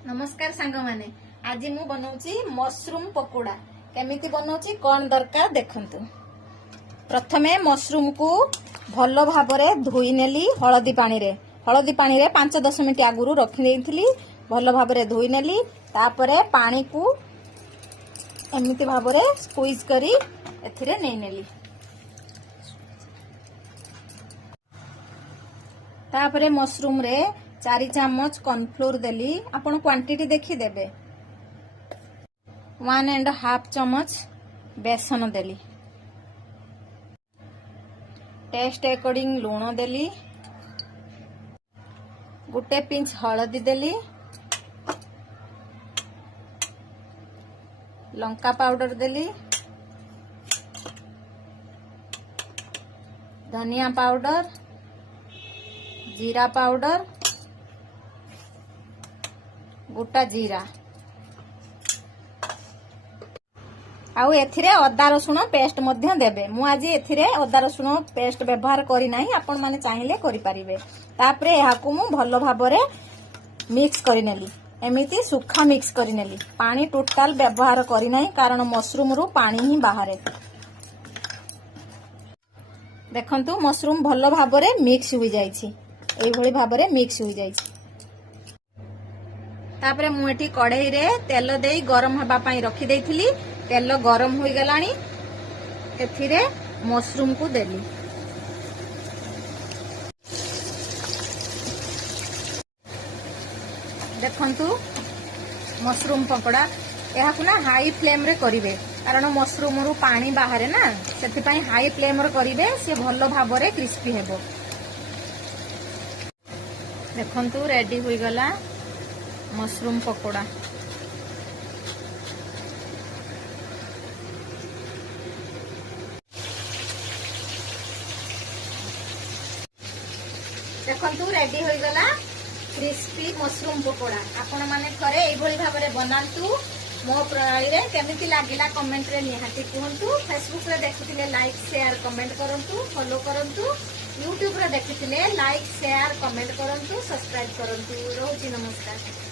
नमस्कार सांग माने आज मु बनाऊची मशरूम पकोड़ा केमिति बनाऊची कौन दरकार देखंतु। प्रथमे मशरूम को भल भाबरे धोई नेली हळदी पानी रे 5-10 मिनिट आगुरु रखि देइथिली। भल भाबरे धोई नेली तापरे पानी को एमिति भाबरे स्क्वीज करी एथिरे नै नेली। तापरे मशरूम रे 4 चम्मच कॉर्नफ्लोर देली। आपण क्वांटिटी देखि देबे। 1.5 चम्मच बेसन देली। टेस्ट अकॉर्डिंग लूण देली। गुटे पिंच हळदी देली। लंका पाउडर देली। धनिया पाउडर, जीरा पाउडर, गोटा जीरा आउ एथिरे अदा रसुण पेस्ट मध्य देबे। मु आज एथिरे अदा रसुण पेस्ट व्यवहार करी नाही, आपण माने चाहिले करि परिबे। तापरे एहाकु मु भलो भाबरे मिक्स करि नेली। एमिति सुखा मिक्स करि नेली। पानी टोटल व्यवहार करी नाही कारण मशरूम रु पानी ही बाहरे। देखंतु मशरूम भलो भाबरे मिक्स होई जाईछि। एई भली भाबरे मिक्स होई जाईछि। तापरे मु एठी कढ़ाई रे तेल देई गरम हबा पई रखि देइथिली। तेल गरम होई गलानी। एथिरे मशरूम को देली। देखंतु मशरूम पकोड़ा एहाकु ना हाई फ्लेम रे करिवे कारण मशरूम रु पानी बाहरे ना, सेति पई हाई फ्लेम रे करिवे। से भलो भाबरे क्रिस्पी हेबो। देखंतु रेडी होई गला मशरूम पकोड़ा। देखंतु रेडी होई गला क्रिस्पी मशरूम पकोड़ा। आपण माने थरे एई भली भाबरे बनांतु। मो प्रणाली रे केमिति लागिला कमेंट रे निहाती कहंतु। फेसबुक रे देखिथिले लाइक शेयर कमेंट करंतु, फॉलो करंतु। यूट्यूब रे देखिथिले लाइक शेयर कमेंट करंतु, सब्सक्राइब करंतु। रोजी नमस्कार।